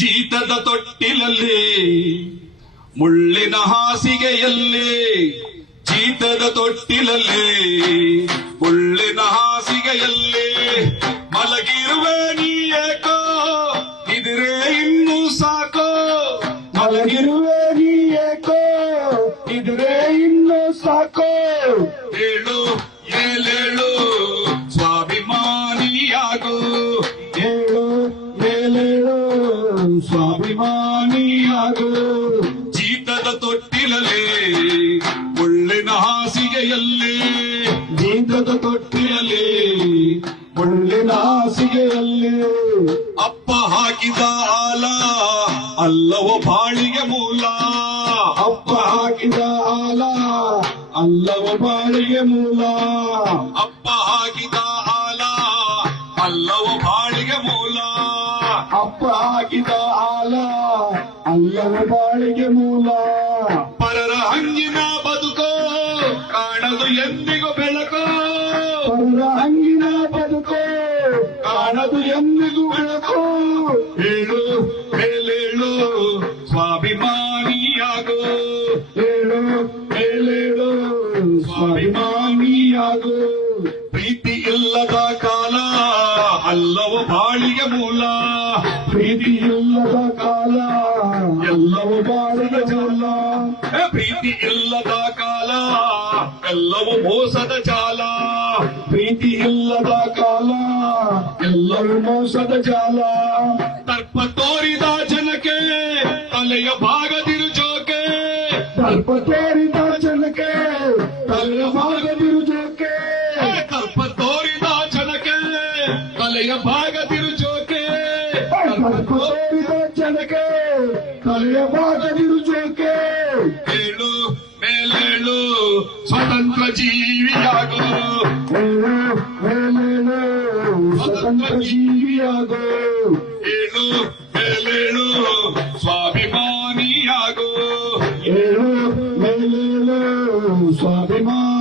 ಜೀತದ ತೊಟ್ಟಿಲಲ್ಲಿ, ಮುಳ್ಳಿನ ಹಾಸಿಗೆಯಲ್ಲಿ, ಜೀತದ ತೊಟ್ಟಿಲಲ್ಲಿ, ಮುಳ್ಳಿನ ಹಾಸಿಗೆಯಲ್ಲಿ ಮಲಗಿರುವೆ ಏಕೋ, ಇದ್ರೆ ಇನ್ನೂ ಸಾಕೋ. ಮಲಗಿರುವೆ ಏಕೋ, ಇದ್ರೆ ಇನ್ನು ಹೇಳು ಏಳು ಸ್ವಾಭಿಮಾನಿಯಾಗು. ಸ್ವಾಭಿಮಾನಿಯಾಗು. ಜೀತದ ತೊಟ್ಟಿಲಲ್ಲಿ ಒಳ್ಳಿನ ಹಾಸಿಗೆಯಲ್ಲಿ. ಜೀತದ ತೊಟ್ಟಿಯಲ್ಲಿ ಒಳ್ಳಿನ ಹಾಸಿಗೆಯಲ್ಲಿ. ಅಪ್ಪ ಹಾಕಿದ ಆಲ ಅಲ್ಲವ ಬಾಳಿಗೆ ಮೂಲ. ಅಪ್ಪ ಹಾಕಿದ ಆಲ ಅಲ್ಲವ ಬಾಳಿಗೆ ಮೂಲ. ಅಪ್ಪ ಅಪ್ಪ ಹಾಕಿದ ಹಾಲ ಅಲ್ಲವ ಬಾಳಿಗೆ ಮೂಲ ಪರರ ಹಂಗಿನ ಬದುಕೋ ಕಾಣದು ಎಂದಿಗೂ ಬೆಳಕೋ ಪರರ ಹಂಗಿನ ಬದುಕು ಕಾಣದು ಎಂದಿಗೂ ಬೆಳಕು ಏಳು ಮೇಲೇಳು ಸ್ವಾಭಿಮಾನಿಯಾಗೋ ಏಳು ಮೇಲೇಳು ಸ್ವಾಭಿಮಾನಿಯಾಗು ಪ್ರೀತಿ ಇಲ್ಲದ ಕಾಲ ಅಲ್ಲವ ಬಾಳಿಗೆ ಮೂಲ ಪ್ರೀತಿ ಇಲ್ಲದ ಕಾಲ ಎಲ್ಲವೂ ಬಾಳಿಗೆ ಮೂಲ ಏ, ಪ್ರೀತಿ ಇಲ್ಲದ ಕಾಲ ಎಲ್ಲವೂ ಮೋಸದ ಜಾಲ ಪ್ರೀತಿ ಇಲ್ಲದ ಕಾಲ ಎಲ್ಲವೂ ಮೋಸದ ಜಾಲ ತರ್ಪ ತೋರಿದ ಜನಕ್ಕೆ ತಲೆಯ ಭಾಗದಿರು ಜೋಕೆ ದರ್ಪ ತೋರಿದ ಜನಕ್ಕೆ ತಲೆಯ ಭಾಗದಿರು ಜೋಕೆ ಏ, ತರ್ಪ ತೋರಿದ ಜನಕ್ಕೆ ತಲೆಯ ಭಾಗದಿರು ಜೋಕೆ खटखटोरी तो चनके कलिया बाग निरुजे के हेलो मेलेलो स्वतंत्र जीवी आगो हेलो मेलेलो स्वतंत्र जीवी आगो हेलो मेलेलो स्वाभिमानी आगो हेलो मेलेलो स्वाभिमान